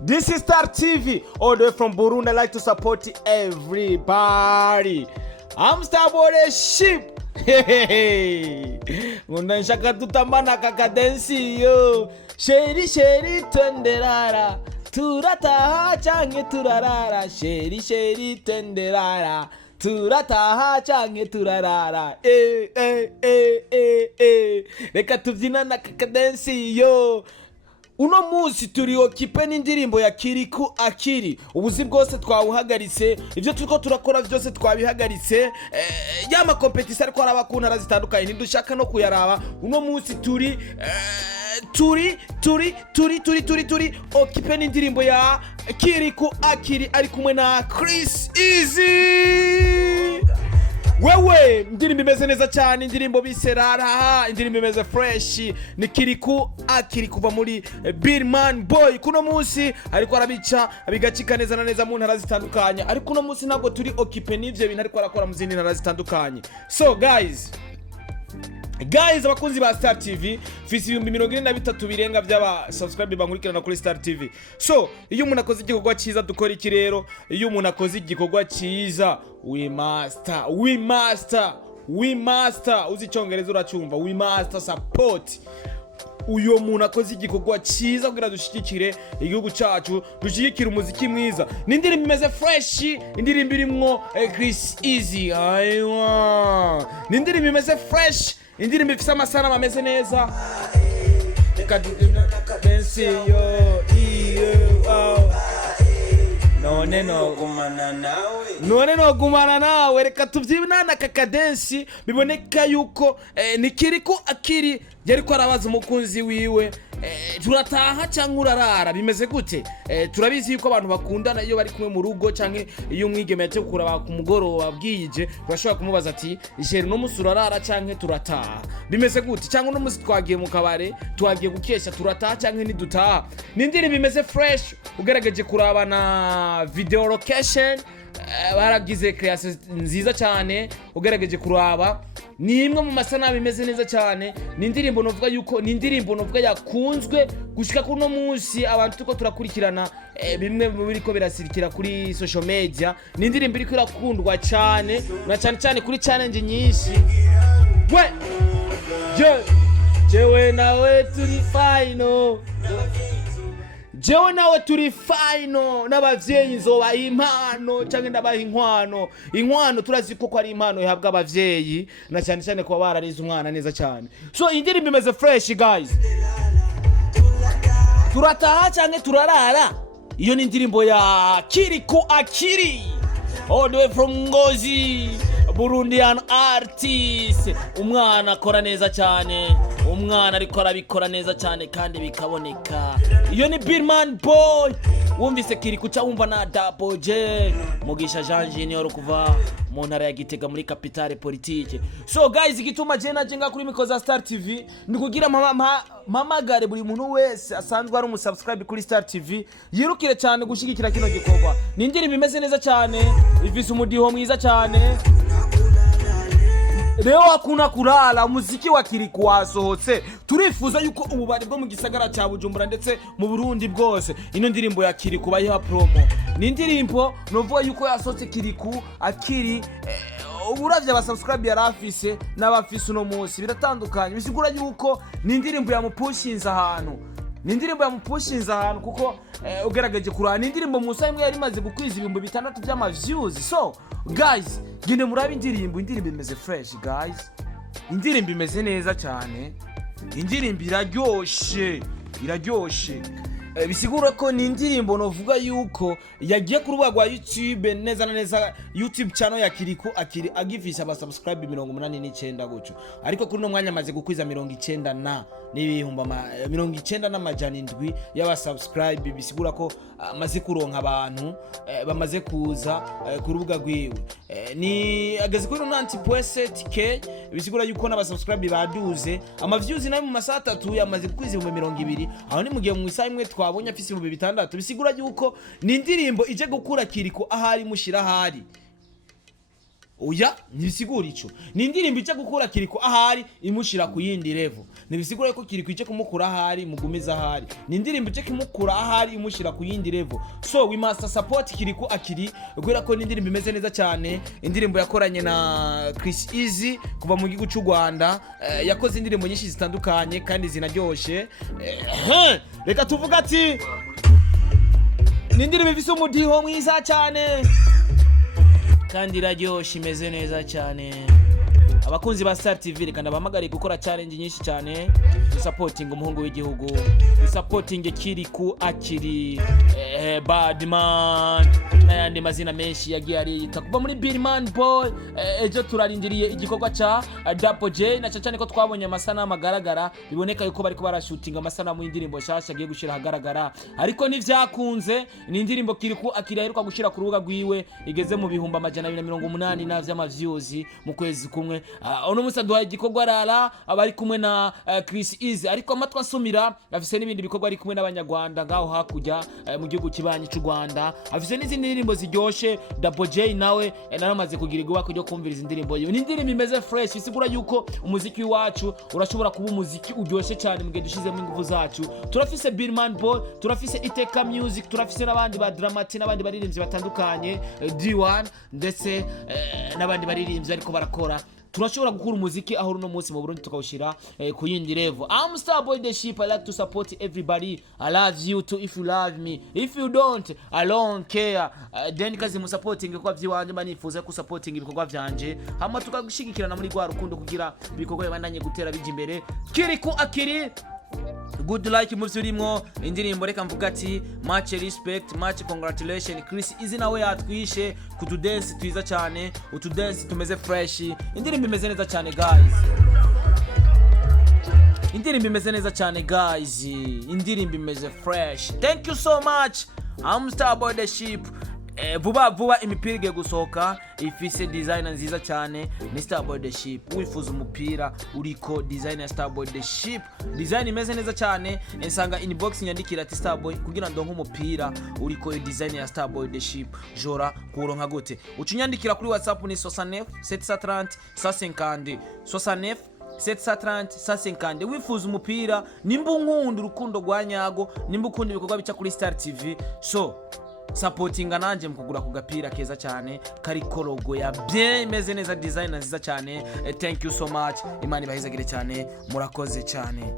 This is Star TV, all the way from Burundi. I like to support everybody. I'm Starboard Ship. Unanshaka tutambana kakadensi yo. Sheri sheri tenderara. Turataha change turarara. Sheri sheri tenderara. Turataha change turarara. Reka tubyinana kakadensi yo. Uno munsi turi okipe n'indirimbo ya Kurikou Akili. Ubuzi bwose twawuhagaritse, ivyo turiko turakora byose twabihagaritse. Yama competition ariko araba ku ntara zitandukanye ntidushaka no kuyaraba. Uno munsi turi okipe n'indirimbo ya Kurikou Akili ari kumwe na Chris Easy. Wewe indirimbo imeze neza cyane, indirimbo biserara, indirimbo imeze fresh. Ni Kurikou Akili kuva muri Birman Boy. Kuno munsi ariko arabica abigacika neza na neza mu ntara zitandukanye, ariko uno munsi ntabwo turi okipe n'ivyo bintu ariko arakora mu zindi ntara zitandukanye. So guys, abakunzi ba Star TV, fisi 43 birenga by'aba subscribe bankurikirana kuri Star TV. So iyo umuntu akoze igikorwa cyiza dukora iki rero? Iyo umuntu akoze igikorwa cyiza, we master uzi cyongereza uracyumva, we master support uyo muntu akoze igikorwa cyiza kugira dushikikire igihugu cyacu, dushikikire umuziki mwiza. N'indirimbo imeze fresh, indirimbo irimwo Chris Easy. Aywa, n'indirimbo imeze fresh, indirimbo ifite amasana ameze neza. Dance yo none no gumana nawe, reka tubyinana kakadensi biboneka yuko ni Kurikou Akili yari ko arabaza umukunzi wiwe turataha cyangwa urarara bimeze gute. Turabizi yuko abantu bakundana iyo bari kumwe mu rugo cyangwa iyo umwigeme yaje kuraba ku mugoroba bwije, urashobora kumubaza ati ijeri no musurarara cyangwa turataha bimeze gute, cyangwa no musi twagiye mu kabare twagiye gukesha turataha cyangwa ntidutaha. N'indirimbo imeze fresh, ugerageje kuraba na video location baragize creation nziza cyane, ugerageje kuraba ni imwe mu masana bimeze neza cyane. N'indirimbo novuga yuko n'indirimbo novuga yakunzwe gushika kuno munsi, abantu tuko turakurikirana bimwe biriko birasirikira kuri social media. N'indirimbo iriko irakundwa cyane na cyane kuri challenge nyinshi. We jewe nawe turi final, jewe nawe turi final, n'abavyeyi nzoba impano cyangwa ndabaha inkwano turazi ko ari impano ihabwa abavyeyi na cyane ko bararize umwana neza cyane. So indirimbo imeze fresh guys. Turataha cyangwa turarara, iyo ni indirimbo ya Kurikou Akili, all the way from Ngozi, Burundian artist. Umwana akora neza cyane, umwana ariko arabikora neza cyane kandi bikaboneka. Iyo ni Birman Boy. Wumvise Kurikou cha wumva na Double J Mugisha Jean Junior kuva mu ntara ya Gitega muri capitale politique. So guys, igituma je najenga kuri mikoza Star TV ni kugira mamagare buri muntu wese asanzwe ari umusubscribe kuri Star TV yirukire cyane gushigikira kino gikorwa. N'indirimbo imeze neza cyane, ifise umudiho mwiza cyane. Leo hakuna kulala, muziki wa Kurikou wasohotse. Turifuza yuko ububari bwo mu gisagara cya Bujumbura ndetse mu Burundi bwose ino ndirimbo ya Kurikou bayiha promo. Ni indirimbo novuga yuko yasohotse Kurikou Akili. Uburavye abasubscribe yarafise n'abafise uno munsi biratandukanye, bisigura yuko ni indirimbo yamupushinza ahantu. Ni indirimbo yamupushinza ahantu kuko ugerageje kurana ni indirimbo Musa imwe yari maze gukwiza 600 by'ama views. So guys, gende murabe indirimbo imeze fresh guys. Indirimbo imeze neza cyane, indirimbo iraryoshe. Bisigura ko ni indirimbo novuga yuko yagiye ku rubuga rwa YouTube neza na neza, YouTube channel ya Kurikou Akili agifisha aba subscribe 89 gucyo, ariko kuri no mwanya amaze gukwiza 90 na n'ibihumba 90 n'amajana 7 y'aba subscribe. Bisigura ko amaze kuronka abantu bamaze kuza ku rubuga rwiwe. Ni ageze kuri 90.7k. Bisigura yuko n'aba subscribe baduze, ama views nayo mu masaha 3 yamaze gukwiza 200. Aho ni mu gihe mu isaha imwe twabonye afise 600. Bisigura yuko ni indirimbo ije gukura Kurikou ahari mushira hari. oya ntibisigura ico ni indirimbo ije gukura Kurikou ahari imushira ku yindi level ntibisigura ko Kurikou ije kumukura ahari mugumiza ahari ni indirimbo ije kumukura ahari imushira ku yindi level so we must support Kurikou Akili kubera ko ni indirimbo imeze neza cyane indirimbo yakoranye na Chris Easy kuva mu gihugu cy'u Rwanda yakoze indirimbo nyinshi zitandukanye kandi zinaryoshe reka tuvuga ati ni indirimbo ifise umudiho mwiza cyane kandi iraryoshe imeze neza cyane abakunzi ba Star TV reka ndabahamagariye gukora challenge nyinshi cyane supporting umuhungu w'igihugu supporting Kurikou Akili Badman n'ayandi mazina menshi yagiye ari kuva muri Birman Boy ejo turarindiriye igikorwa ca Double J na cyane ko twabonye amasanamu agaragara biboneka yuko bariko barashooting amasanamu y'indirimbo shasha agiye gushira ahagaragara ariko nivyakunze ni indirimbo Kurikou Akili aheruka gushira ku rubuga rwiwe igeze mu bihumbi 280 na vy'amaviews mu kwezi kumwe ono musaduhaye igikorwa rara abari kumwe na Chris Easy ariko amatwa asumira afise n'ibindi bikorwa ari kumwe n'abanyarwanda ngaho hakujya mu gihugu kibanyi cy'u Rwanda afise n'izindi ndirimbo ziryoshe Double J nawe naramaze kugirirwa kujya kumviriza indirimbo yo ni indirimbo imeze fresh isigura yuko umuziki wacu urashobora kuba umuziki uryoshe cyane mugihe dushizemo ingufu zacu turafise Birman Boy turafise Iteka Music turafise n'abandi ba Dramati n'abandi baririmbyi batandukanye D1 ndetse n'abandi baririmbyi ariko barakora turashobora gukura umuziki aho runo munsi mu Burundi tukawushira ku yindi level. I'm Starboy the Sheep. I like to support everybody. I love you too if you love me. If you don't, I don't care. Then kazi mu supporting kwa vyiwanje manifuza ku supporting ibikorwa vyanje. Hama tukagishigikirana muri gwa rukundo kugira ibikorwa bibandanye gutera bije imbere. Kurikou Akili good like mu vyurimwo indirimbo reka mvuga ati much respect much congratulations Chris Easy nawe yatwishe kutudance twiza cyane utudance tumeze fresh indirimbo imeze neza cyane guys indirimbo imeze neza cyane guys indirimbo imeze fresh thank you so much I'm Starboy the Sheep vuba imipira igiye gusohoka ifise design nziza cyane ni Starboy the Sheep wifuza umupira uriko design ya Starboy the Sheep design imeze neza cyane ensanga inbox nyandikira ati Starboy kugira ndonke umupira uriko design ya Starboy the Sheep jora kuronka gute ucunyandikira kuri WhatsApp ni 69 730 150 69 730 150 wifuza umupira nimba unkunda urukundo rwa nyago nimba ukunda ibikorwa bica kuri Star TV so supportinga nanje mukugura ku gapira keza cyane kariko logo ya bien imeze neza design nziza cyane thank you so much imana ibahizagire cyane murakoze cyane.